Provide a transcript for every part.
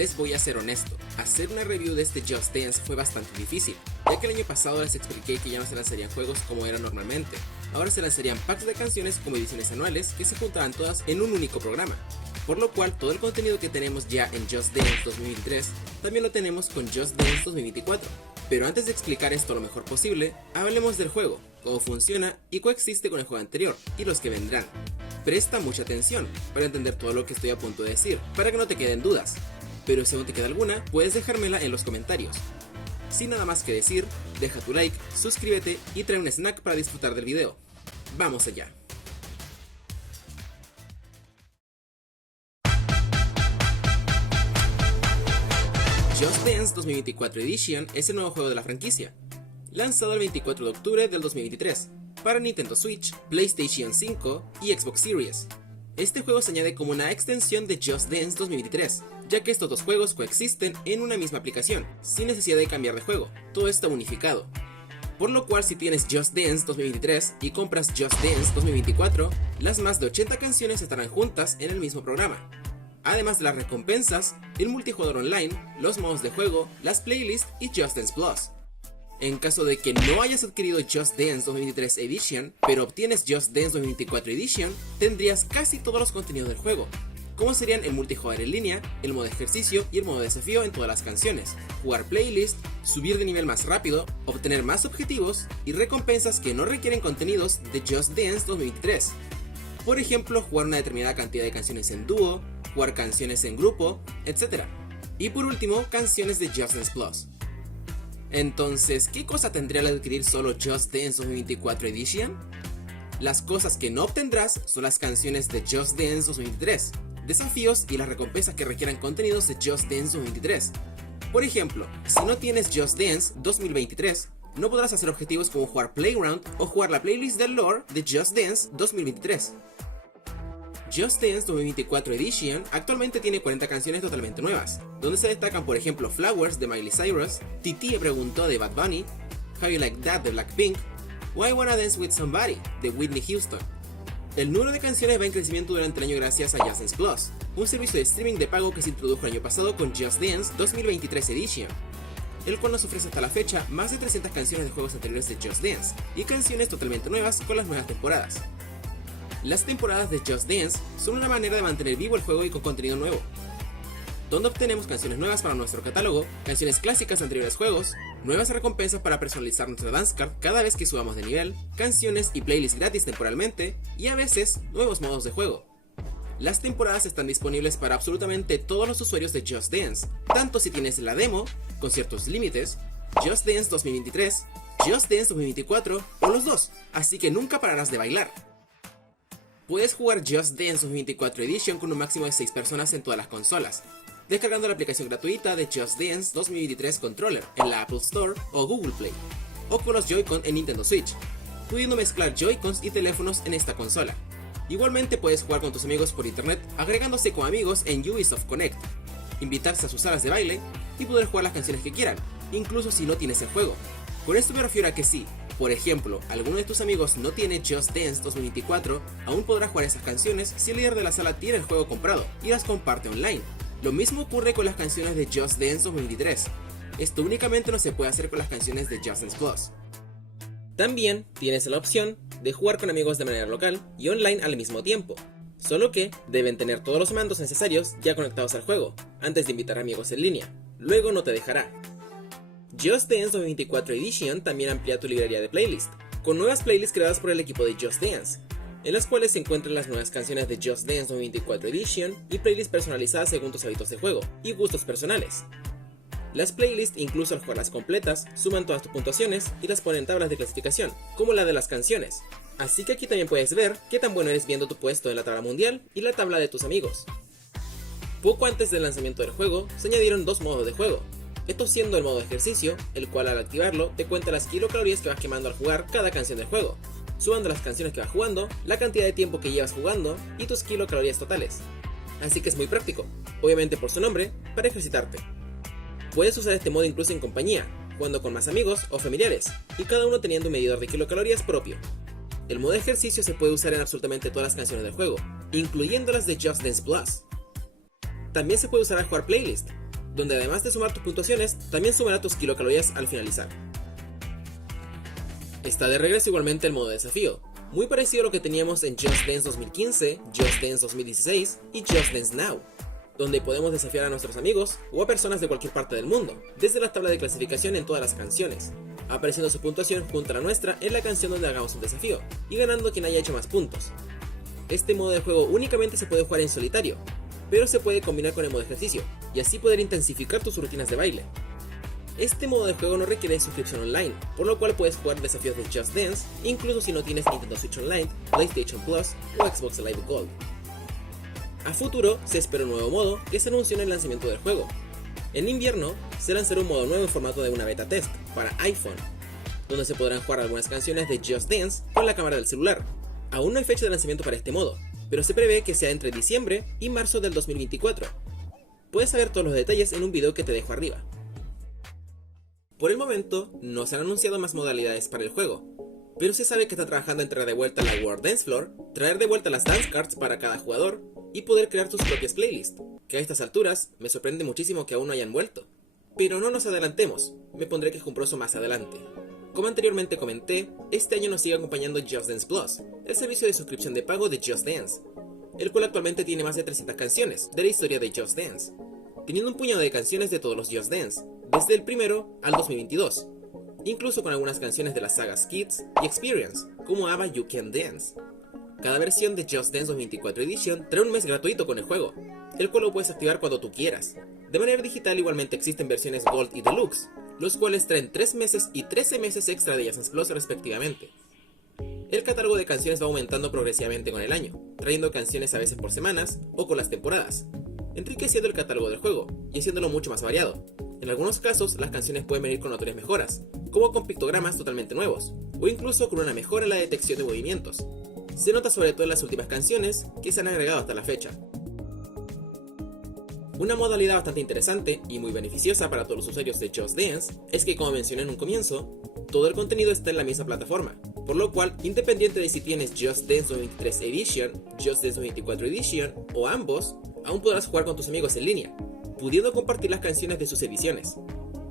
Les voy a ser honesto, hacer una review de este Just Dance fue bastante difícil, ya que el año pasado les expliqué que ya no se lanzarían juegos como era normalmente. Ahora se lanzarían packs de canciones como ediciones anuales que se juntaban todas en un único programa. Por lo cual todo el contenido que tenemos ya en Just Dance 2023 también lo tenemos con Just Dance 2024. Pero antes de explicar esto lo mejor posible, hablemos del juego, cómo funciona y coexiste con el juego anterior y los que vendrán. Presta mucha atención para entender todo lo que estoy a punto de decir, para que no te queden dudas. Pero si aún te queda alguna, puedes dejármela en los comentarios. Sin nada más que decir, deja tu like, suscríbete y trae un snack para disfrutar del video. ¡Vamos allá! Just Dance 2024 Edition es el nuevo juego de la franquicia, lanzado el 24 de octubre del 2023 para Nintendo Switch, PlayStation 5 y Xbox Series. Este juego se añade como una extensión de Just Dance 2023, ya que estos dos juegos coexisten en una misma aplicación, sin necesidad de cambiar de juego, todo está unificado. Por lo cual si tienes Just Dance 2023 y compras Just Dance 2024, las más de 80 canciones estarán juntas en el mismo programa. Además de las recompensas, el multijugador online, los modos de juego, las playlists y Just Dance Plus. En caso de que no hayas adquirido Just Dance 2023 Edition, pero obtienes Just Dance 2024 Edition, tendrías casi todos los contenidos del juego, como serían el multijugador en línea, el modo ejercicio y el modo desafío en todas las canciones, jugar playlist, subir de nivel más rápido, obtener más objetivos y recompensas que no requieren contenidos de Just Dance 2023. Por ejemplo, jugar una determinada cantidad de canciones en dúo, jugar canciones en grupo, etc. Y por último, canciones de Just Dance Plus. Entonces, ¿qué cosa tendría al adquirir solo Just Dance 2024 Edition? Las cosas que no obtendrás son las canciones de Just Dance 2023, desafíos y las recompensas que requieran contenidos de Just Dance 2023. Por ejemplo, si no tienes Just Dance 2023, no podrás hacer objetivos como jugar Playground o jugar la playlist del lore de Just Dance 2023. Just Dance 2024 Edition actualmente tiene 40 canciones totalmente nuevas, donde se destacan por ejemplo Flowers de Miley Cyrus, Titi Preguntó de Bad Bunny, How You Like That de Blackpink, o I Wanna Dance With Somebody de Whitney Houston. El número de canciones va en crecimiento durante el año gracias a Just Dance Plus, un servicio de streaming de pago que se introdujo el año pasado con Just Dance 2023 Edition, el cual nos ofrece hasta la fecha más de 300 canciones de juegos anteriores de Just Dance y canciones totalmente nuevas con las nuevas temporadas. Las temporadas de Just Dance son una manera de mantener vivo el juego y con contenido nuevo, donde obtenemos canciones nuevas para nuestro catálogo, canciones clásicas de anteriores juegos, nuevas recompensas para personalizar nuestra dance card cada vez que subamos de nivel, canciones y playlists gratis temporalmente y a veces nuevos modos de juego. Las temporadas están disponibles para absolutamente todos los usuarios de Just Dance, tanto si tienes la demo, con ciertos límites, Just Dance 2023, Just Dance 2024 o los dos, así que nunca pararás de bailar. Puedes jugar Just Dance 2024 Edition con un máximo de 6 personas en todas las consolas, descargando la aplicación gratuita de Just Dance 2023 Controller en la Apple Store o Google Play, o con los Joy-Con en Nintendo Switch, pudiendo mezclar Joy-Cons y teléfonos en esta consola. Igualmente puedes jugar con tus amigos por internet agregándose como amigos en Ubisoft Connect, invitarse a sus salas de baile y poder jugar las canciones que quieran, incluso si no tienes el juego. Con esto me refiero a que si, por ejemplo, alguno de tus amigos no tiene Just Dance 2024, aún podrá jugar esas canciones si el líder de la sala tiene el juego comprado y las comparte online. Lo mismo ocurre con las canciones de Just Dance 2023. Esto únicamente no se puede hacer con las canciones de Just Dance Plus. También tienes la opción de jugar con amigos de manera local y online al mismo tiempo, solo que deben tener todos los mandos necesarios ya conectados al juego, antes de invitar amigos en línea, luego no te dejará. Just Dance 2024 Edition también amplía tu librería de playlist, con nuevas playlists creadas por el equipo de Just Dance, en las cuales se encuentran las nuevas canciones de Just Dance 2024 Edition y playlists personalizadas según tus hábitos de juego y gustos personales. Las playlists, incluso al jugarlas completas, suman todas tus puntuaciones y las ponen en tablas de clasificación, como la de las canciones. Así que aquí también puedes ver qué tan bueno eres viendo tu puesto en la tabla mundial y la tabla de tus amigos. Poco antes del lanzamiento del juego, se añadieron dos modos de juego. Esto siendo el modo ejercicio, el cual al activarlo te cuenta las kilocalorías que vas quemando al jugar cada canción del juego, sumando las canciones que vas jugando, la cantidad de tiempo que llevas jugando y tus kilocalorías totales. Así que es muy práctico, obviamente por su nombre, para ejercitarte. Puedes usar este modo incluso en compañía, jugando con más amigos o familiares, y cada uno teniendo un medidor de kilocalorías propio. El modo ejercicio se puede usar en absolutamente todas las canciones del juego, incluyendo las de Just Dance Plus. También se puede usar al jugar playlist, donde además de sumar tus puntuaciones, también sumará tus kilocalorías al finalizar. Está de regreso igualmente el modo desafío, muy parecido a lo que teníamos en Just Dance 2015, Just Dance 2016 y Just Dance Now, donde podemos desafiar a nuestros amigos o a personas de cualquier parte del mundo, desde la tabla de clasificación en todas las canciones, apareciendo su puntuación junto a la nuestra en la canción donde hagamos un desafío, y ganando quien haya hecho más puntos. Este modo de juego únicamente se puede jugar en solitario, pero se puede combinar con el modo ejercicio, y así poder intensificar tus rutinas de baile. Este modo de juego no requiere suscripción online, por lo cual puedes jugar desafíos de Just Dance, incluso si no tienes Nintendo Switch Online, PlayStation Plus o Xbox Live Gold. A futuro se espera un nuevo modo que se anunció en el lanzamiento del juego. En invierno se lanzará un modo nuevo en formato de una beta test para iPhone, donde se podrán jugar algunas canciones de Just Dance con la cámara del celular. Aún no hay fecha de lanzamiento para este modo, pero se prevé que sea entre diciembre y marzo del 2024. Puedes saber todos los detalles en un video que te dejo arriba. Por el momento, no se han anunciado más modalidades para el juego, pero se sabe que está trabajando en traer de vuelta la World Dance Floor, traer de vuelta las Dance Cards para cada jugador y poder crear tus propias playlists, que a estas alturas me sorprende muchísimo que aún no hayan vuelto. Pero no nos adelantemos, me pondré quejumbroso más adelante. Como anteriormente comenté, este año nos sigue acompañando Just Dance Plus, el servicio de suscripción de pago de Just Dance, el cual actualmente tiene más de 300 canciones de la historia de Just Dance, teniendo un puñado de canciones de todos los Just Dance, desde el primero al 2022, incluso con algunas canciones de las sagas Kids y Experience, como ABBA You Can Dance. Cada versión de Just Dance 2024 Edition trae un mes gratuito con el juego, el cual lo puedes activar cuando tú quieras. De manera digital igualmente existen versiones Gold y Deluxe, los cuales traen 3 meses y 13 meses extra de Just Dance Plus respectivamente. El catálogo de canciones va aumentando progresivamente con el año, trayendo canciones a veces por semanas o con las temporadas, enriqueciendo el catálogo del juego y haciéndolo mucho más variado. En algunos casos, las canciones pueden venir con notorias mejoras, como con pictogramas totalmente nuevos, o incluso con una mejora en la detección de movimientos. Se nota sobre todo en las últimas canciones que se han agregado hasta la fecha. Una modalidad bastante interesante y muy beneficiosa para todos los usuarios de Just Dance es que, como mencioné en un comienzo, todo el contenido está en la misma plataforma, por lo cual, independiente de si tienes Just Dance 2023 Edition, Just Dance 2024 Edition o ambos, aún podrás jugar con tus amigos en línea, pudiendo compartir las canciones de sus ediciones.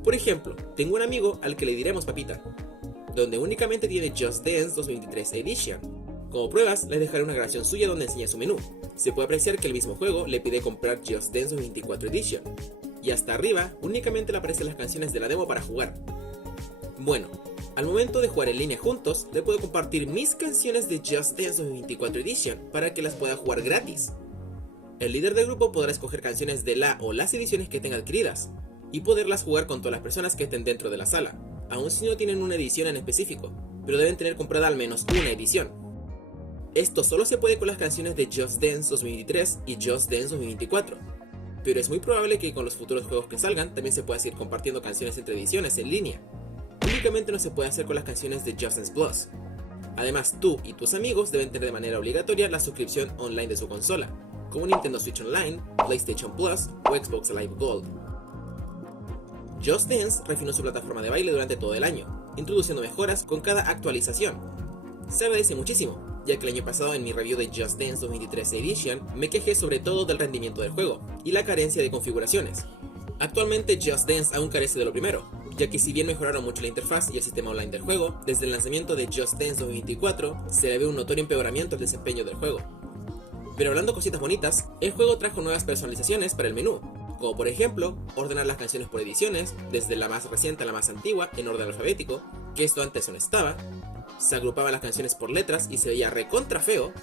Por ejemplo, tengo un amigo al que le diremos Papita, donde únicamente tiene Just Dance 2023 Edition. Como pruebas, les dejaré una grabación suya donde enseña su menú. Se puede apreciar que el mismo juego le pide comprar Just Dance 2024 Edition, y hasta arriba únicamente le aparecen las canciones de la demo para jugar. Bueno, al momento de jugar en línea juntos, le puedo compartir mis canciones de Just Dance 2024 Edition para que las pueda jugar gratis. El líder del grupo podrá escoger canciones de la o las ediciones que tenga adquiridas, y poderlas jugar con todas las personas que estén dentro de la sala, aun si no tienen una edición en específico, pero deben tener comprada al menos una edición. Esto solo se puede con las canciones de Just Dance 2023 y Just Dance 2024, pero es muy probable que con los futuros juegos que salgan también se pueda seguir compartiendo canciones entre ediciones en línea. Únicamente no se puede hacer con las canciones de Just Dance Plus. Además, tú y tus amigos deben tener de manera obligatoria la suscripción online de su consola, como Nintendo Switch Online, PlayStation Plus o Xbox Live Gold. Just Dance refinó su plataforma de baile durante todo el año, introduciendo mejoras con cada actualización. Se agradece muchísimo, ya que el año pasado en mi review de Just Dance 2023 Edition me quejé sobre todo del rendimiento del juego y la carencia de configuraciones. Actualmente Just Dance aún carece de lo primero, ya que si bien mejoraron mucho la interfaz y el sistema online del juego, desde el lanzamiento de Just Dance 2024 se le ve un notorio empeoramiento al desempeño del juego. Pero hablando cositas bonitas, el juego trajo nuevas personalizaciones para el menú, como por ejemplo, ordenar las canciones por ediciones, desde la más reciente a la más antigua, en orden alfabético, que esto antes no estaba. Se agrupaban las canciones por letras y se veía recontra feo.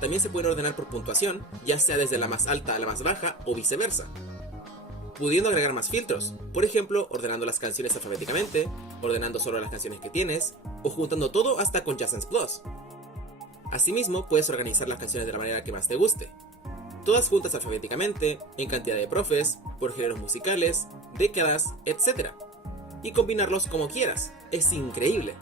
También se pueden ordenar por puntuación, ya sea desde la más alta a la más baja o viceversa, pudiendo agregar más filtros, por ejemplo, ordenando las canciones alfabéticamente, ordenando solo las canciones que tienes, o juntando todo hasta con Just Dance Plus. Asimismo, puedes organizar las canciones de la manera que más te guste, todas juntas alfabéticamente, en cantidad de profes, por géneros musicales, décadas, etc. Y combinarlos como quieras, es increíble.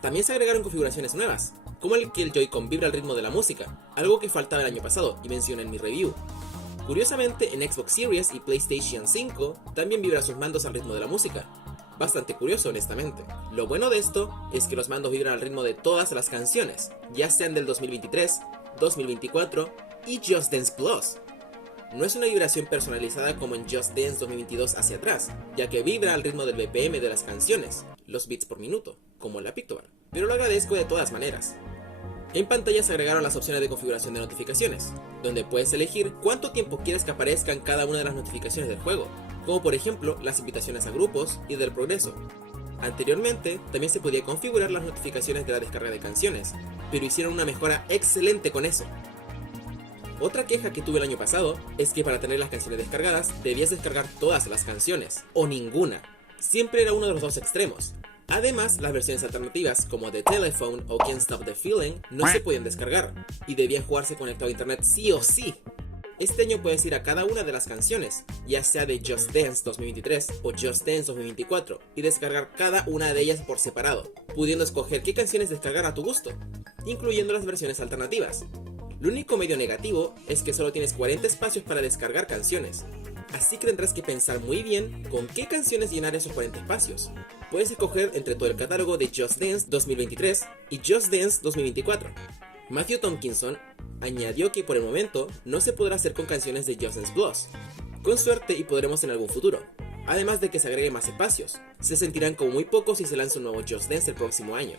También se agregaron configuraciones nuevas, como el que el Joy-Con vibra al ritmo de la música, algo que faltaba el año pasado y mencioné en mi review. Curiosamente, en Xbox Series y PlayStation 5 también vibra sus mandos al ritmo de la música. Bastante curioso, honestamente. Lo bueno de esto es que los mandos vibran al ritmo de todas las canciones, ya sean del 2023, 2024 y Just Dance Plus. No es una vibración personalizada como en Just Dance 2022 hacia atrás, ya que vibra al ritmo del BPM de las canciones, los bits por minuto, como en la Pictobar, pero lo agradezco de todas maneras. En pantalla se agregaron las opciones de configuración de notificaciones, donde puedes elegir cuánto tiempo quieres que aparezcan cada una de las notificaciones del juego, como por ejemplo las invitaciones a grupos y del progreso. Anteriormente también se podía configurar las notificaciones de la descarga de canciones, pero hicieron una mejora excelente con eso. Otra queja que tuve el año pasado es que para tener las canciones descargadas debías descargar todas las canciones, o ninguna. Siempre era uno de los dos extremos. Además, las versiones alternativas como The Telephone o Can't Stop the Feeling no se podían descargar, y debían jugarse conectado a internet sí o sí. Este año puedes ir a cada una de las canciones, ya sea de Just Dance 2023 o Just Dance 2024, y descargar cada una de ellas por separado, pudiendo escoger qué canciones descargar a tu gusto, incluyendo las versiones alternativas. Lo único medio negativo es que solo tienes 40 espacios para descargar canciones, así que tendrás que pensar muy bien con qué canciones llenar esos 40 espacios. Puedes escoger entre todo el catálogo de Just Dance 2023 y Just Dance 2024. Matthew Tompkinson añadió que por el momento no se podrá hacer con canciones de Just Dance Plus. Con suerte y podremos en algún futuro. Además de que se agreguen más espacios, se sentirán como muy pocos si se lanza un nuevo Just Dance el próximo año.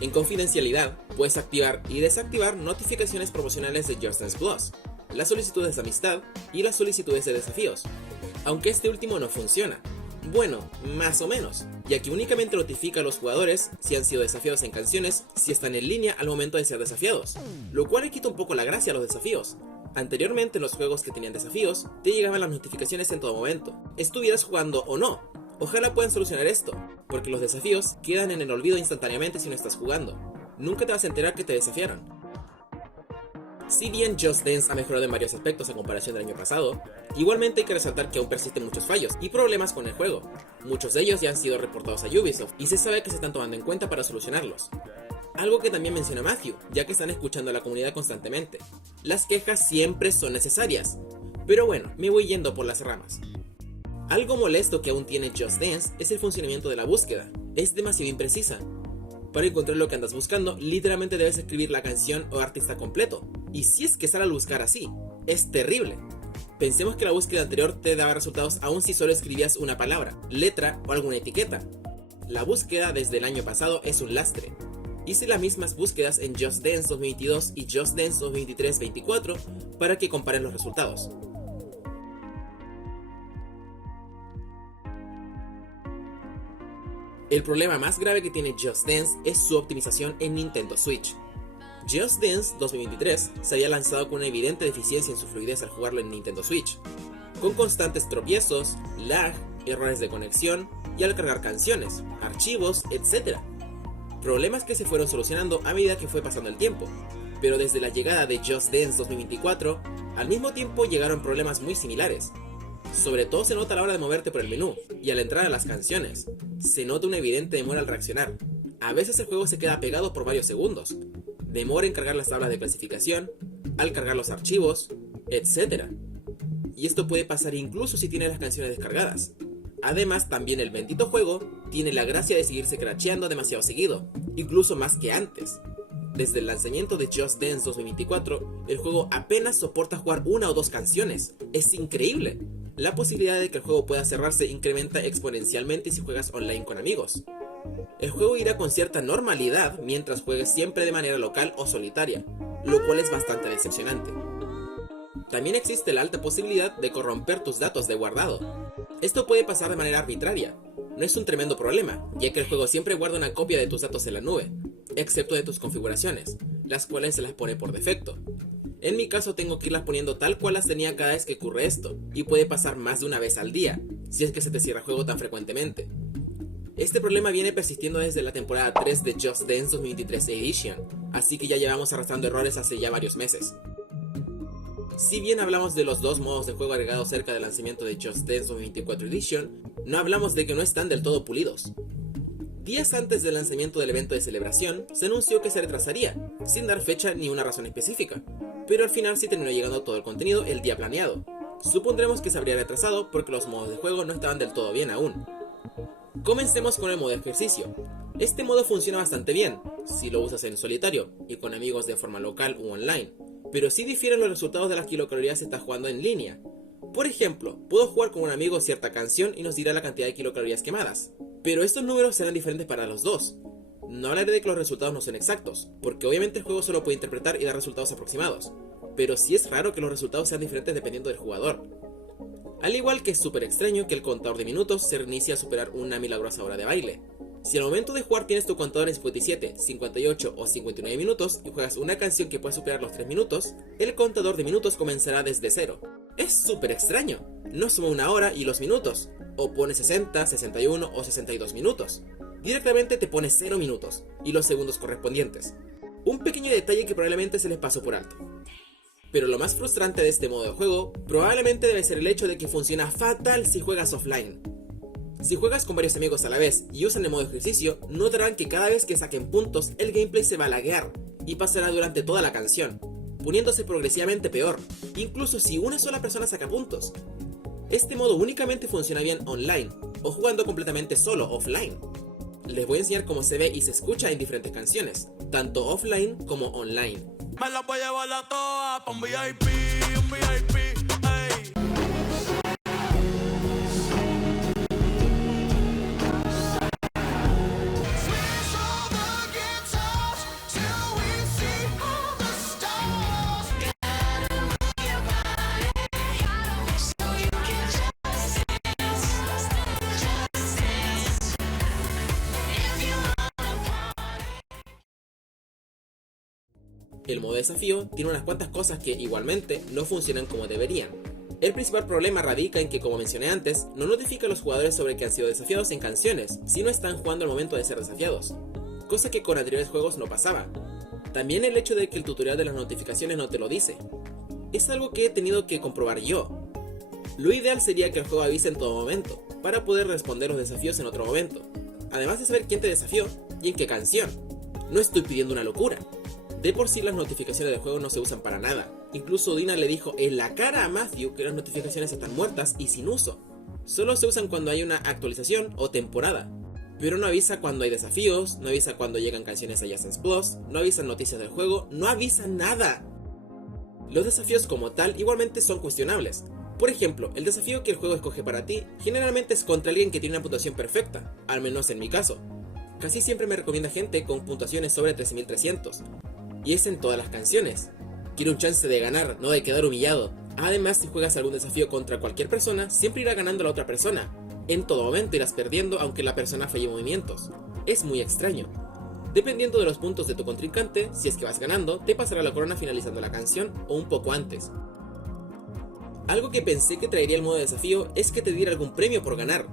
En confidencialidad, puedes activar y desactivar notificaciones promocionales de Just Dance Plus, las solicitudes de amistad y las solicitudes de desafíos, aunque este último no funciona. Bueno, más o menos, ya que únicamente notifica a los jugadores si han sido desafiados en canciones si están en línea al momento de ser desafiados, lo cual le quita un poco la gracia a los desafíos. Anteriormente en los juegos que tenían desafíos, te llegaban las notificaciones en todo momento, estuvieras jugando o no. Ojalá puedan solucionar esto, porque los desafíos quedan en el olvido instantáneamente si no estás jugando. Nunca te vas a enterar que te desafiaron. Si bien Just Dance ha mejorado en varios aspectos a comparación del año pasado, igualmente hay que resaltar que aún persisten muchos fallos y problemas con el juego. Muchos de ellos ya han sido reportados a Ubisoft y se sabe que se están tomando en cuenta para solucionarlos. Algo que también menciona Matthew, ya que están escuchando a la comunidad constantemente. Las quejas siempre son necesarias, pero bueno, me voy yendo por las ramas. Algo molesto que aún tiene Just Dance es el funcionamiento de la búsqueda, es demasiado imprecisa. Para encontrar lo que andas buscando, literalmente debes escribir la canción o artista completo, y si es que sale al buscar así, es terrible. Pensemos que la búsqueda anterior te daba resultados aún si solo escribías una palabra, letra o alguna etiqueta. La búsqueda desde el año pasado es un lastre. Hice las mismas búsquedas en Just Dance 2022 y Just Dance 2023-24 para que comparen los resultados. El problema más grave que tiene Just Dance es su optimización en Nintendo Switch. Just Dance 2023 se había lanzado con una evidente deficiencia en su fluidez al jugarlo en Nintendo Switch, con constantes tropiezos, lag, errores de conexión y al cargar canciones, archivos, etc. Problemas que se fueron solucionando a medida que fue pasando el tiempo, pero desde la llegada de Just Dance 2024, al mismo tiempo llegaron problemas muy similares. Sobre todo se nota a la hora de moverte por el menú y al entrar a las canciones. Se nota una evidente demora al reaccionar. A veces el juego se queda pegado por varios segundos. Demora en cargar las tablas de clasificación, al cargar los archivos, etc. Y esto puede pasar incluso si tienes las canciones descargadas. Además, también el bendito juego tiene la gracia de seguirse crasheando demasiado seguido, incluso más que antes. Desde el lanzamiento de Just Dance 2024, el juego apenas soporta jugar una o dos canciones. Es increíble. La posibilidad de que el juego pueda cerrarse incrementa exponencialmente si juegas online con amigos. El juego irá con cierta normalidad mientras juegues siempre de manera local o solitaria, lo cual es bastante decepcionante. También existe la alta posibilidad de corromper tus datos de guardado. Esto puede pasar de manera arbitraria. No es un tremendo problema, ya que el juego siempre guarda una copia de tus datos en la nube, excepto de tus configuraciones, las cuales se las pone por defecto. En mi caso tengo que irlas poniendo tal cual las tenía cada vez que ocurre esto, y puede pasar más de una vez al día, si es que se te cierra el juego tan frecuentemente. Este problema viene persistiendo desde la temporada 3 de Just Dance 2023 Edition, así que ya llevamos arrastrando errores hace ya varios meses. Si bien hablamos de los dos modos de juego agregados cerca del lanzamiento de Just Dance 2024 Edition, no hablamos de que no están del todo pulidos. Días antes del lanzamiento del evento de celebración, se anunció que se retrasaría, sin dar fecha ni una razón específica, pero al final sí terminó llegando todo el contenido el día planeado. Supondremos que se habría retrasado porque los modos de juego no estaban del todo bien aún. Comencemos con el modo ejercicio. Este modo funciona bastante bien, si lo usas en solitario y con amigos de forma local u online, pero sí difieren los resultados de las kilocalorías si estás jugando en línea. Por ejemplo, puedo jugar con un amigo cierta canción y nos dirá la cantidad de kilocalorías quemadas, pero estos números serán diferentes para los dos. No hablaré de que los resultados no son exactos, porque obviamente el juego solo puede interpretar y dar resultados aproximados, pero sí es raro que los resultados sean diferentes dependiendo del jugador. Al igual que es súper extraño que el contador de minutos se reinicie al superar una milagrosa hora de baile. Si al momento de jugar tienes tu contador en 57, 58 o 59 minutos y juegas una canción que puede superar los 3 minutos, el contador de minutos comenzará desde cero. Es súper extraño, no suma una hora y los minutos, o pone 60, 61 o 62 minutos. Directamente te pone 0 minutos y los segundos correspondientes. Un pequeño detalle que probablemente se les pasó por alto. Pero lo más frustrante de este modo de juego probablemente debe ser el hecho de que funciona fatal si juegas offline. Si juegas con varios amigos a la vez y usan el modo ejercicio, notarán que cada vez que saquen puntos el gameplay se va a laguear y pasará durante toda la canción, poniéndose progresivamente peor, incluso si una sola persona saca puntos. Este modo únicamente funciona bien online o jugando completamente solo offline. Les voy a enseñar cómo se ve y se escucha en diferentes canciones, tanto offline como online. Me la voy a llevar a toa pa' un VIP, ey. El modo desafío tiene unas cuantas cosas que igualmente no funcionan como deberían. El principal problema radica en que, como mencioné antes, no notifica a los jugadores sobre que han sido desafiados en canciones si no están jugando al momento de ser desafiados, cosa que con anteriores juegos no pasaba. También el hecho de que el tutorial de las notificaciones no te lo dice. Es algo que he tenido que comprobar yo. Lo ideal sería que el juego avise en todo momento, para poder responder los desafíos en otro momento, además de saber quién te desafió y en qué canción. No estoy pidiendo una locura. De por sí las notificaciones del juego no se usan para nada. Incluso Dina le dijo en la cara a Matthew que las notificaciones están muertas y sin uso. Solo se usan cuando hay una actualización o temporada. Pero no avisa cuando hay desafíos, no avisa cuando llegan canciones a Just Dance Plus, no avisan noticias del juego, no avisa nada. Los desafíos como tal igualmente son cuestionables. Por ejemplo, el desafío que el juego escoge para ti generalmente es contra alguien que tiene una puntuación perfecta, al menos en mi caso. Casi siempre me recomienda gente con puntuaciones sobre 13.300. Y es en todas las canciones. Quiero un chance de ganar, no de quedar humillado. Además, si juegas algún desafío contra cualquier persona, siempre irá ganando la otra persona. En todo momento irás perdiendo aunque la persona falle movimientos. Es muy extraño. Dependiendo de los puntos de tu contrincante, si es que vas ganando, te pasará la corona finalizando la canción o un poco antes. Algo que pensé que traería el modo de desafío es que te diera algún premio por ganar,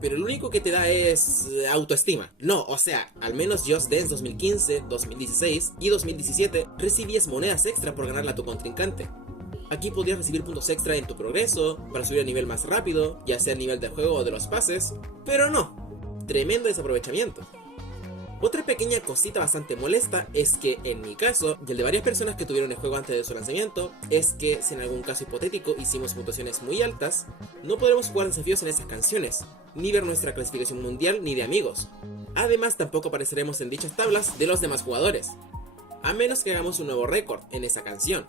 pero lo único que te da es autoestima. No, o sea, al menos Just Dance 2015, 2016 y 2017 recibías monedas extra por ganarla a tu contrincante. Aquí podrías recibir puntos extra en tu progreso, para subir a nivel más rápido, ya sea a nivel del juego o de los pases, pero no, tremendo desaprovechamiento. Otra pequeña cosita bastante molesta es que, en mi caso, y el de varias personas que tuvieron el juego antes de su lanzamiento, es que si en algún caso hipotético hicimos puntuaciones muy altas, no podremos jugar desafíos en esas canciones, ni ver nuestra clasificación mundial ni de amigos. Además, tampoco apareceremos en dichas tablas de los demás jugadores, a menos que hagamos un nuevo récord en esa canción.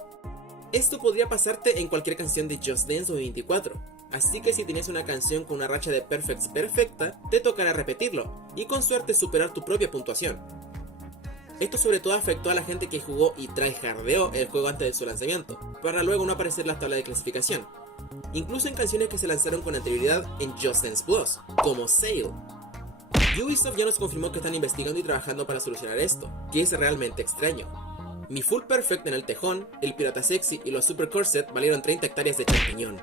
Esto podría pasarte en cualquier canción de Just Dance 2024, así que si tenías una canción con una racha de perfects perfecta, te tocará repetirlo, y con suerte superar tu propia puntuación. Esto sobre todo afectó a la gente que jugó y tryhardeó el juego antes de su lanzamiento, para luego no aparecer en la tabla de clasificación. Incluso en canciones que se lanzaron con anterioridad en Just Dance Plus, como Sail. Ubisoft ya nos confirmó que están investigando y trabajando para solucionar esto, que es realmente extraño. Mi Full Perfect en el tejón, el Pirata Sexy y los Super Corset valieron 30 hectáreas de champiñón.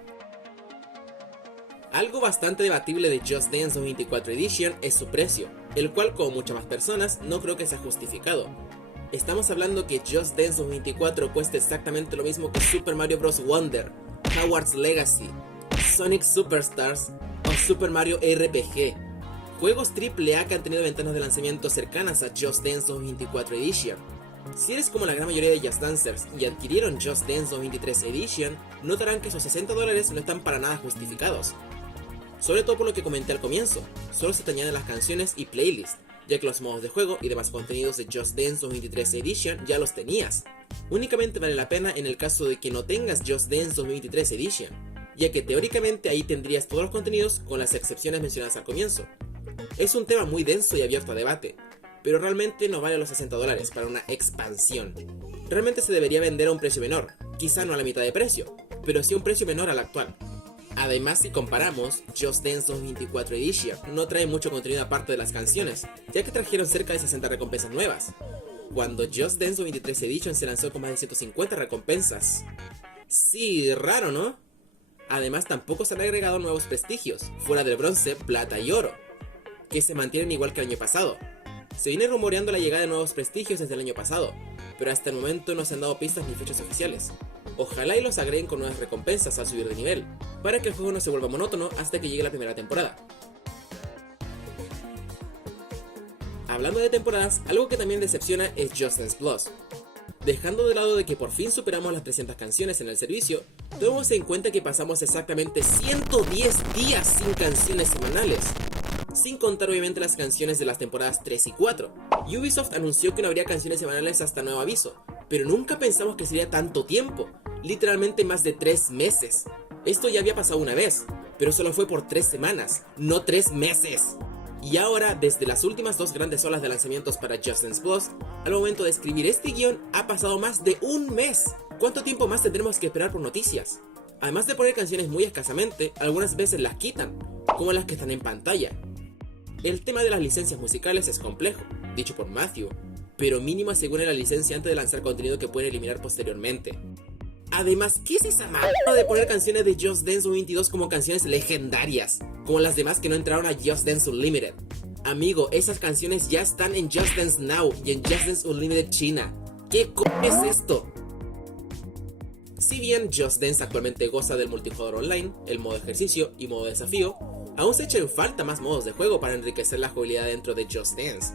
Algo bastante debatible de Just Dance 2024 Edition es su precio, el cual, como muchas más personas, no creo que sea justificado. Estamos hablando que Just Dance 2024 cuesta exactamente lo mismo que Super Mario Bros. Wonder, Hogwarts Legacy, Sonic Superstars o Super Mario RPG. Juegos AAA que han tenido ventanas de lanzamiento cercanas a Just Dance 2024 Edition. Si eres como la gran mayoría de Just Dancers y adquirieron Just Dance 2023 Edition, notarán que esos $60 no están para nada justificados. Sobre todo por lo que comenté al comienzo, solo se te añaden las canciones y playlists, ya que los modos de juego y demás contenidos de Just Dance 2023 Edition ya los tenías. Únicamente vale la pena en el caso de que no tengas Just Dance 2023 Edition, ya que teóricamente ahí tendrías todos los contenidos con las excepciones mencionadas al comienzo. Es un tema muy denso y abierto a debate, pero realmente no vale los $60 para una expansión. Realmente se debería vender a un precio menor, quizá no a la mitad de precio, pero sí a un precio menor al actual. Además, si comparamos, Just Dance 2024 Edition no trae mucho contenido aparte de las canciones, ya que trajeron cerca de 60 recompensas nuevas, cuando Just Dance 2023 Edition se lanzó con más de 150 recompensas. Sí, raro, ¿no? Además, tampoco se han agregado nuevos prestigios, fuera del bronce, plata y oro, que se mantienen igual que el año pasado. Se viene rumoreando la llegada de nuevos prestigios desde el año pasado, pero hasta el momento no se han dado pistas ni fechas oficiales. Ojalá y los agreguen con nuevas recompensas al subir de nivel, para que el juego no se vuelva monótono hasta que llegue la primera temporada. Hablando de temporadas, algo que también decepciona es Just Dance Plus. Dejando de lado de que por fin superamos las 300 canciones en el servicio, tomemos en cuenta que pasamos exactamente 110 días sin canciones semanales, sin contar obviamente las canciones de las temporadas 3 y 4. Ubisoft anunció que no habría canciones semanales hasta nuevo aviso, pero nunca pensamos que sería tanto tiempo, literalmente más de 3 meses. Esto ya había pasado una vez, pero solo fue por 3 semanas, no 3 meses. Y ahora, desde las últimas 2 grandes olas de lanzamientos para Just Dance Plus, al momento de escribir este guión ha pasado más de un mes. ¿Cuánto tiempo más tendremos que esperar por noticias? Además de poner canciones muy escasamente, algunas veces las quitan, como las que están en pantalla. El tema de las licencias musicales es complejo, dicho por Matthew, pero mínimo aseguren la licencia antes de lanzar contenido que pueden eliminar posteriormente. Además, ¿qué es esa mierda de poner canciones de Just Dance 2022 como canciones legendarias, como las demás que no entraron a Just Dance Unlimited? Amigo, esas canciones ya están en Just Dance Now y en Just Dance Unlimited China. ¿Qué es esto? Si bien Just Dance actualmente goza del multijugador online, el modo ejercicio y modo desafío, aún se echan falta más modos de juego para enriquecer la jugabilidad dentro de Just Dance.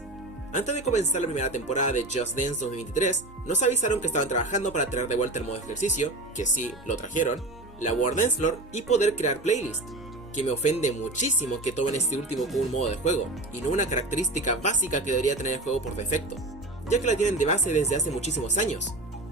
Antes de comenzar la primera temporada de Just Dance 2023, nos avisaron que estaban trabajando para traer de vuelta el modo ejercicio, que sí, lo trajeron, la War Dance Floor y poder crear playlist, que me ofende muchísimo que tomen este último como un modo de juego, y no una característica básica que debería tener el juego por defecto, ya que la tienen de base desde hace muchísimos años.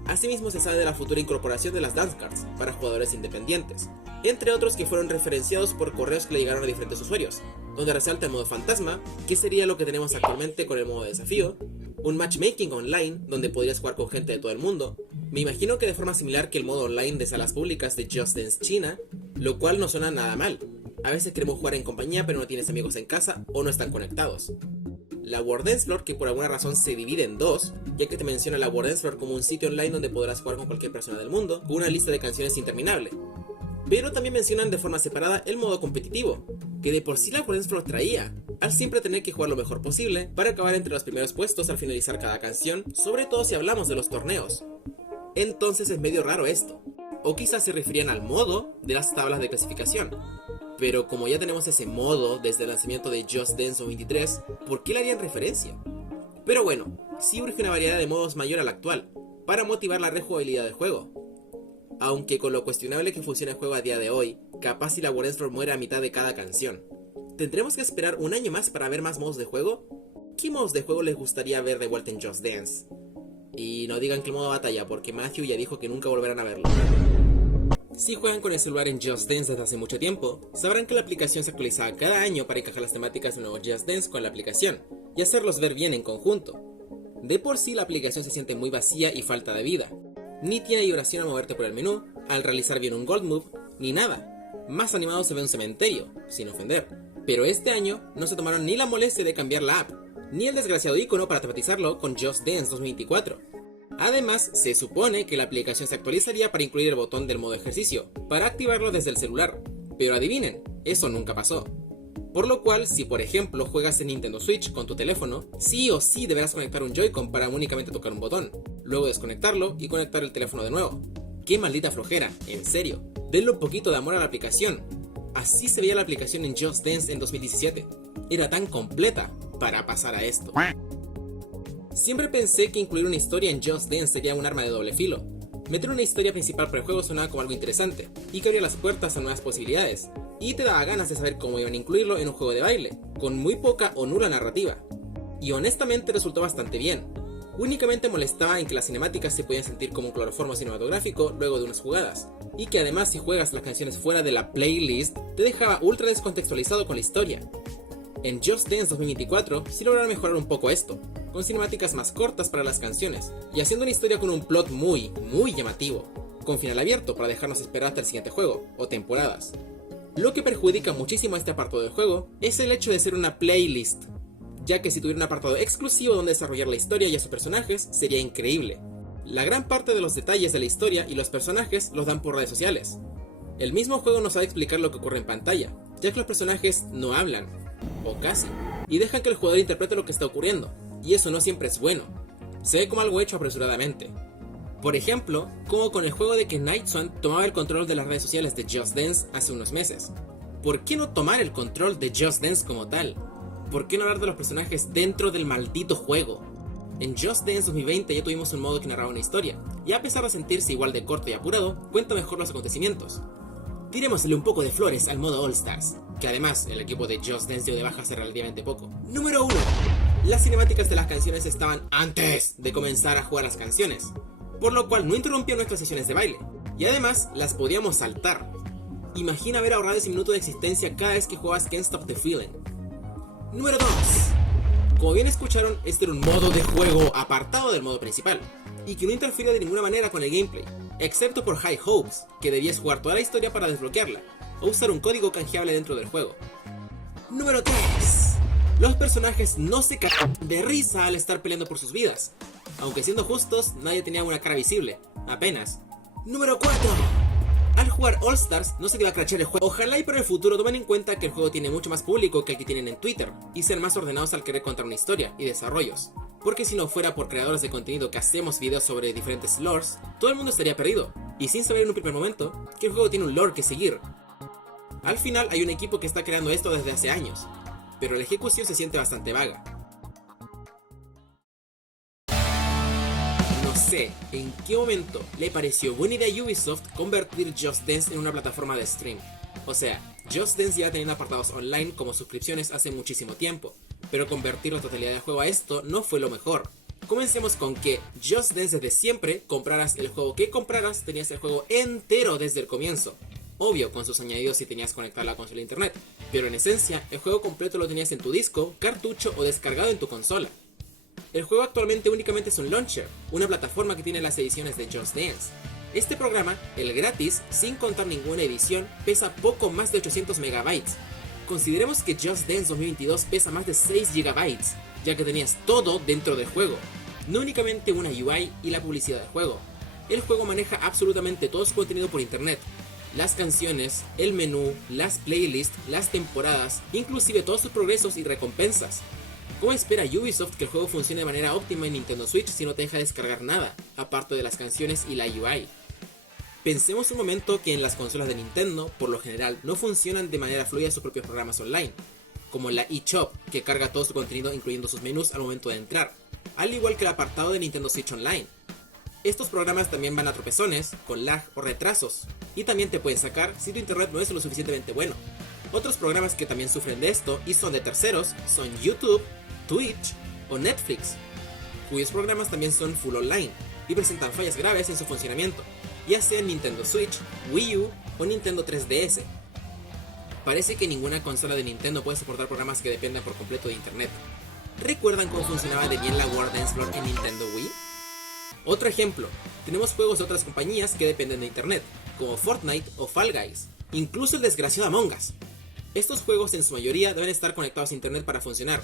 Asimismo se sabe de la futura incorporación de las Dance Cards para jugadores independientes, entre otros que fueron referenciados por correos que le llegaron a diferentes usuarios, donde resalta el modo fantasma, que sería lo que tenemos actualmente con el modo de desafío, un matchmaking online donde podrías jugar con gente de todo el mundo, me imagino que de forma similar que el modo online de salas públicas de Just Dance China, lo cual no suena nada mal. A veces queremos jugar en compañía pero no tienes amigos en casa o no están conectados. La War Dance Floor, que por alguna razón se divide en dos, ya que te menciona la War Dance Floor como un sitio online donde podrás jugar con cualquier persona del mundo, con una lista de canciones interminable. Pero también mencionan de forma separada el modo competitivo, que de por sí la War Dance Floor traía, al siempre tener que jugar lo mejor posible para acabar entre los primeros puestos al finalizar cada canción, sobre todo si hablamos de los torneos. Entonces es medio raro esto, o quizás se referían al modo de las tablas de clasificación. Pero como ya tenemos ese modo desde el lanzamiento de Just Dance 2023, ¿por qué le harían referencia? Pero bueno, sí urge una variedad de modos mayor al actual, para motivar la rejugabilidad del juego. Aunque con lo cuestionable que funciona el juego a día de hoy, capaz si la War Dance Floor muere a mitad de cada canción. ¿Tendremos que esperar un año más para ver más modos de juego? ¿Qué modos de juego les gustaría ver de vuelta en Just Dance? Y no digan que el modo batalla, porque Matthew ya dijo que nunca volverán a verlo. Si juegan con el celular en Just Dance desde hace mucho tiempo, sabrán que la aplicación se actualiza cada año para encajar las temáticas del nuevo Just Dance con la aplicación, y hacerlos ver bien en conjunto. De por sí la aplicación se siente muy vacía y falta de vida. Ni tiene vibración al moverte por el menú, al realizar bien un Gold Move, ni nada. Más animado se ve un cementerio, sin ofender. Pero este año no se tomaron ni la molestia de cambiar la app, ni el desgraciado icono para tematizarlo con Just Dance 2024. Además, se supone que la aplicación se actualizaría para incluir el botón del modo ejercicio, para activarlo desde el celular. Pero adivinen, eso nunca pasó. Por lo cual, si por ejemplo juegas en Nintendo Switch con tu teléfono, sí o sí deberás conectar un Joy-Con para únicamente tocar un botón, luego desconectarlo y conectar el teléfono de nuevo. ¡Qué maldita flojera! En serio, denle un poquito de amor a la aplicación. Así se veía la aplicación en Just Dance en 2017. Era tan completa para pasar a esto. Siempre pensé que incluir una historia en Just Dance sería un arma de doble filo. Meter una historia principal por el juego sonaba como algo interesante, y que abría las puertas a nuevas posibilidades, y te daba ganas de saber cómo iban a incluirlo en un juego de baile, con muy poca o nula narrativa. y honestamente resultó bastante bien. Únicamente molestaba en que las cinemáticas se podían sentir como un cloroformo cinematográfico luego de unas jugadas, y que además si juegas las canciones fuera de la playlist, te dejaba ultra descontextualizado con la historia. En Just Dance 2024 sí lograron mejorar un poco esto, con cinemáticas más cortas para las canciones, y haciendo una historia con un plot muy llamativo, con final abierto para dejarnos esperar hasta el siguiente juego, o temporadas. Lo que perjudica muchísimo a este apartado del juego es el hecho de ser una playlist, ya que si tuviera un apartado exclusivo donde desarrollar la historia y a sus personajes sería increíble. La gran parte de los detalles de la historia y los personajes los dan por redes sociales. El mismo juego no sabe explicar lo que ocurre en pantalla, ya que los personajes no hablan, o casi, y dejan que el jugador interprete lo que está ocurriendo, y eso no siempre es bueno. Se ve como algo hecho apresuradamente. Por ejemplo, como con el juego de que Nightswan tomaba el control de las redes sociales de Just Dance hace unos meses. ¿Por qué no tomar el control de Just Dance como tal? ¿Por qué no hablar de los personajes dentro del maldito juego? En Just Dance 2020 ya tuvimos un modo que narraba una historia, y a pesar de sentirse igual de corto y apurado, cuenta mejor los acontecimientos. Tirémosle un poco de flores al modo All Stars, que además el equipo de Just Dance dio de baja hace relativamente poco. Número 1. Las cinemáticas de las canciones estaban antes de comenzar a jugar las canciones, por lo cual no interrumpían nuestras sesiones de baile, y además las podíamos saltar. Imagina haber ahorrado ese minuto de existencia cada vez que jugabas Can't Stop the Feeling. Número 2. Como bien escucharon, este era un modo de juego apartado del modo principal, y que no interfiere de ninguna manera con el gameplay, excepto por High Hopes, que debías jugar toda la historia para desbloquearla, o usar un código canjeable dentro del juego. Número 3. Los personajes no se cagan de risa al estar peleando por sus vidas, aunque siendo justos, nadie tenía una cara visible, apenas. Número 4. Al jugar All Stars no se te va a crashear el juego. Ojalá y para el futuro tomen en cuenta que el juego tiene mucho más público que el que tienen en Twitter, y sean más ordenados al querer contar una historia y desarrollos. Porque si no fuera por creadores de contenido que hacemos videos sobre diferentes lores, todo el mundo estaría perdido, y sin saber en un primer momento que el juego tiene un lore que seguir. Al final hay un equipo que está creando esto desde hace años, pero la ejecución se siente bastante vaga. No sé en qué momento le pareció buena idea a Ubisoft convertir Just Dance en una plataforma de stream. O sea, Just Dance ya teniendo apartados online como suscripciones hace muchísimo tiempo, pero convertir la totalidad del juego a esto no fue lo mejor. Comencemos con que Just Dance desde siempre, compraras el juego que compraras, tenías el juego entero desde el comienzo. Obvio, con sus añadidos si tenías conectada la consola a internet, pero en esencia, el juego completo lo tenías en tu disco, cartucho o descargado en tu consola. El juego actualmente únicamente es un launcher, una plataforma que tiene las ediciones de Just Dance. Este programa, el gratis, sin contar ninguna edición, pesa poco más de 800 MB. Consideremos que Just Dance 2022 pesa más de 6 GB, ya que tenías todo dentro del juego, no únicamente una UI y la publicidad del juego. El juego maneja absolutamente todo su contenido por internet, las canciones, el menú, las playlists, las temporadas, inclusive todos sus progresos y recompensas. ¿Cómo espera Ubisoft que el juego funcione de manera óptima en Nintendo Switch si no te deja descargar nada, aparte de las canciones y la UI? Pensemos un momento que en las consolas de Nintendo, por lo general, no funcionan de manera fluida sus propios programas online, como la eShop, que carga todo su contenido incluyendo sus menús al momento de entrar, al igual que el apartado de Nintendo Switch Online. Estos programas también van a tropezones, con lag o retrasos, y también te pueden sacar si tu internet no es lo suficientemente bueno. Otros programas que también sufren de esto y son de terceros son YouTube, Twitch o Netflix, cuyos programas también son full online y presentan fallas graves en su funcionamiento, ya sea en Nintendo Switch, Wii U o Nintendo 3DS. Parece que ninguna consola de Nintendo puede soportar programas que dependan por completo de internet. ¿Recuerdan cómo funcionaba de bien la War Dance Floor en Nintendo Wii? Otro ejemplo, tenemos juegos de otras compañías que dependen de internet, como Fortnite o Fall Guys, incluso el desgraciado Among Us. Estos juegos en su mayoría deben estar conectados a internet para funcionar,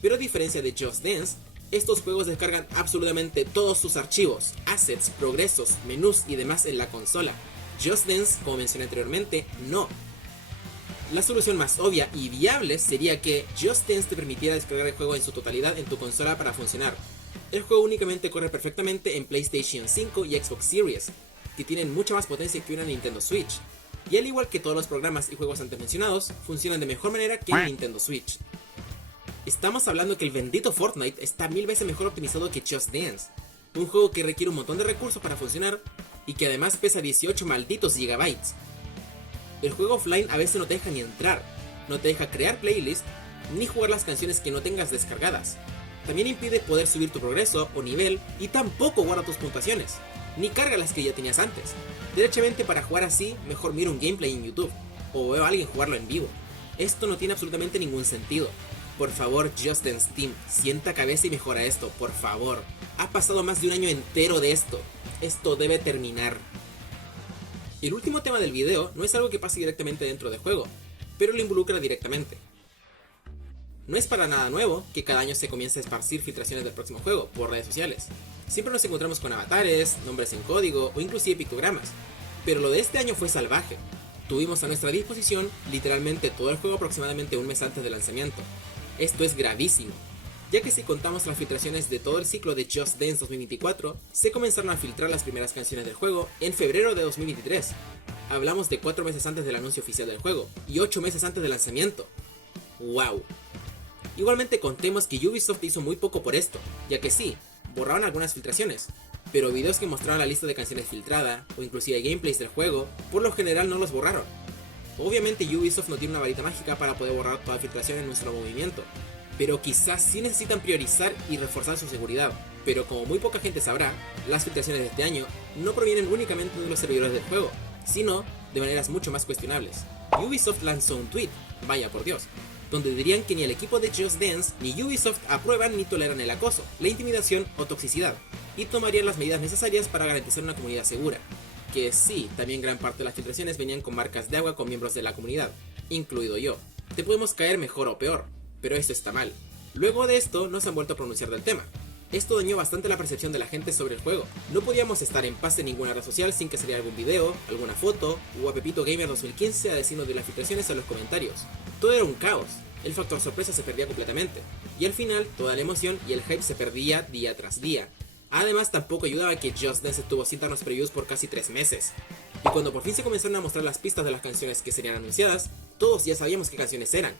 pero a diferencia de Just Dance, estos juegos descargan absolutamente todos sus archivos, assets, progresos, menús y demás en la consola. Just Dance, como mencioné anteriormente, no. La solución más obvia y viable sería que Just Dance te permitiera descargar el juego en su totalidad en tu consola para funcionar. El juego únicamente corre perfectamente en PlayStation 5 y Xbox Series, que tienen mucha más potencia que una Nintendo Switch, y al igual que todos los programas y juegos antes mencionados, funcionan de mejor manera que en Nintendo Switch. Estamos hablando que el bendito Fortnite está 1000 veces mejor optimizado que Just Dance, un juego que requiere un montón de recursos para funcionar y que además pesa 18 malditos gigabytes. El juego offline a veces no te deja ni entrar, no te deja crear playlists, ni jugar las canciones que no tengas descargadas. También impide poder subir tu progreso o nivel y tampoco guarda tus puntuaciones, ni carga las que ya tenías antes. Derechamente, para jugar así, mejor miro un gameplay en YouTube o veo a alguien jugarlo en vivo. Esto no tiene absolutamente ningún sentido. Por favor, Just Dance Team, sienta cabeza y mejora esto, por favor. Ha pasado más de un año entero de esto. Esto debe terminar. El último tema del video no es algo que pase directamente dentro del juego, pero lo involucra directamente. No es para nada nuevo que cada año se comience a esparcir filtraciones del próximo juego por redes sociales. Siempre nos encontramos con avatares, nombres en código o inclusive pictogramas. Pero lo de este año fue salvaje. Tuvimos a nuestra disposición literalmente todo el juego aproximadamente un mes antes del lanzamiento. Esto es gravísimo, ya que si contamos las filtraciones de todo el ciclo de Just Dance 2024, se comenzaron a filtrar las primeras canciones del juego en febrero de 2023. Hablamos de 4 meses antes del anuncio oficial del juego y 8 meses antes del lanzamiento. ¡Wow! Igualmente contemos que Ubisoft hizo muy poco por esto, ya que sí, borraron algunas filtraciones, pero videos que mostraban la lista de canciones filtrada, o inclusive gameplays del juego, por lo general no los borraron. Obviamente Ubisoft no tiene una varita mágica para poder borrar toda filtración en nuestro movimiento, pero quizás sí necesitan priorizar y reforzar su seguridad. Pero como muy poca gente sabrá, las filtraciones de este año no provienen únicamente de los servidores del juego, sino de maneras mucho más cuestionables. Ubisoft lanzó un tweet, vaya por Dios, donde dirían que ni el equipo de Just Dance ni Ubisoft aprueban ni toleran el acoso, la intimidación o toxicidad, y tomarían las medidas necesarias para garantizar una comunidad segura. Que sí, también gran parte de las filtraciones venían con marcas de agua con miembros de la comunidad, incluido yo. Te podemos caer mejor o peor, pero esto está mal. Luego de esto no se han vuelto a pronunciar del tema. Esto dañó bastante la percepción de la gente sobre el juego. No podíamos estar en paz en ninguna red social sin que saliera algún video, alguna foto, o a Pepito Gamer 2015 a decirnos de las filtraciones en los comentarios. Todo era un caos, el factor sorpresa se perdía completamente, y al final toda la emoción y el hype se perdía día tras día. Además, tampoco ayudaba que Just Dance estuvo sin darnos previews por casi 3 meses. Y cuando por fin se comenzaron a mostrar las pistas de las canciones que serían anunciadas, todos ya sabíamos qué canciones eran.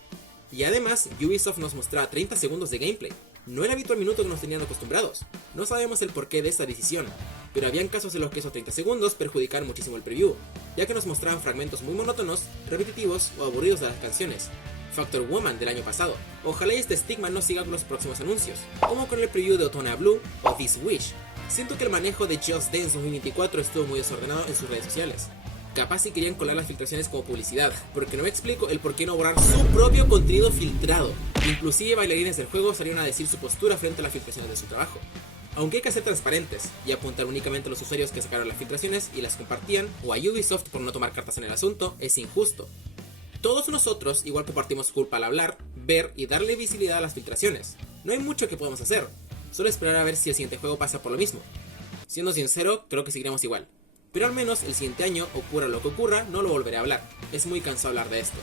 Y además, Ubisoft nos mostraba 30 segundos de gameplay. No era habitual minuto que nos tenían acostumbrados. No sabemos el porqué de esta decisión, pero habían casos en los que esos 30 segundos perjudicaron muchísimo el preview, ya que nos mostraban fragmentos muy monótonos, repetitivos o aburridos de las canciones. Factor Woman del año pasado. Ojalá este estigma no siga con los próximos anuncios, como con el preview de Otona Blue o This Wish. Siento que el manejo de Just Dance 2024 estuvo muy desordenado en sus redes sociales. Capaz si querían colar las filtraciones como publicidad, porque no me explico el por qué no borrar su propio contenido filtrado. Inclusive bailarines del juego salieron a decir su postura frente a las filtraciones de su trabajo. Aunque hay que ser transparentes y apuntar únicamente a los usuarios que sacaron las filtraciones y las compartían, o a Ubisoft por no tomar cartas en el asunto, es injusto. Todos nosotros igual compartimos culpa al hablar, ver y darle visibilidad a las filtraciones. No hay mucho que podamos hacer, solo esperar a ver si el siguiente juego pasa por lo mismo. Siendo sincero, creo que seguiremos igual. Pero al menos el siguiente año, ocurra lo que ocurra, no lo volveré a hablar. Es muy cansado hablar de esto.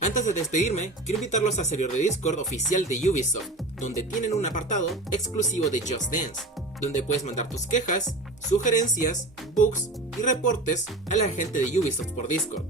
Antes de despedirme, quiero invitarlos al servidor de Discord oficial de Ubisoft, donde tienen un apartado exclusivo de Just Dance, donde puedes mandar tus quejas, sugerencias, bugs y reportes a la gente de Ubisoft por Discord.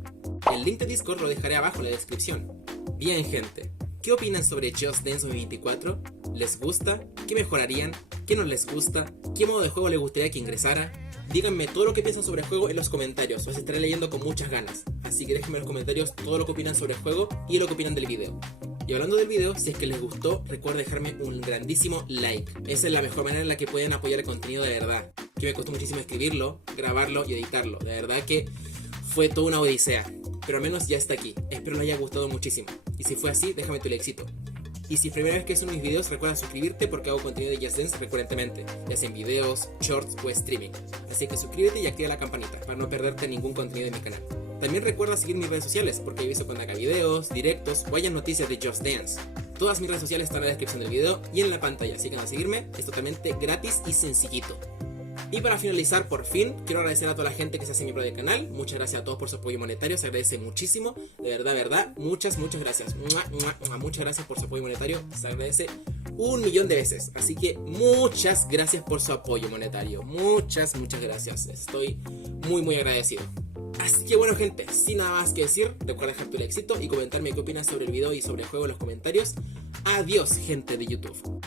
El link de Discord lo dejaré abajo en la descripción. Bien, gente, ¿qué opinan sobre Just Dance 2024? ¿Les gusta? ¿Qué mejorarían? ¿Qué no les gusta? ¿Qué modo de juego les gustaría que ingresara? Díganme todo lo que piensan sobre el juego en los comentarios, los estaré leyendo con muchas ganas. Así que déjenme en los comentarios todo lo que opinan sobre el juego y lo que opinan del video. Y hablando del video, si es que les gustó, recuerden dejarme un grandísimo like. Esa es la mejor manera en la que pueden apoyar el contenido de verdad. Que me costó muchísimo escribirlo, grabarlo y editarlo. De verdad que fue toda una odisea. Pero al menos ya está aquí. Espero les haya gustado muchísimo. Y si fue así, déjame tu likecito. Y si es primera vez que ves uno de mis videos, recuerda suscribirte porque hago contenido de Just Dance recurrentemente, ya sea en videos, shorts o streaming. Así que suscríbete y activa la campanita para no perderte ningún contenido de mi canal. También recuerda seguir mis redes sociales porque he visto cuando haga videos, directos o haya noticias de Just Dance. Todas mis redes sociales están en la descripción del video y en la pantalla, así que a seguirme, es totalmente gratis y sencillito. Y para finalizar, por fin, quiero agradecer a toda la gente que se hace miembro del canal. Muchas gracias a todos por su apoyo monetario, se agradece muchísimo. De verdad, muchas gracias. Muchas gracias por su apoyo monetario, se agradece 1.000.000 de veces. Así que muchas gracias por su apoyo monetario. Muchas gracias. Estoy muy agradecido. Así que bueno, gente, sin nada más que decir, recuerda dejar tu likecito y comentarme qué opinas sobre el video y sobre el juego en los comentarios. Adiós, gente de YouTube.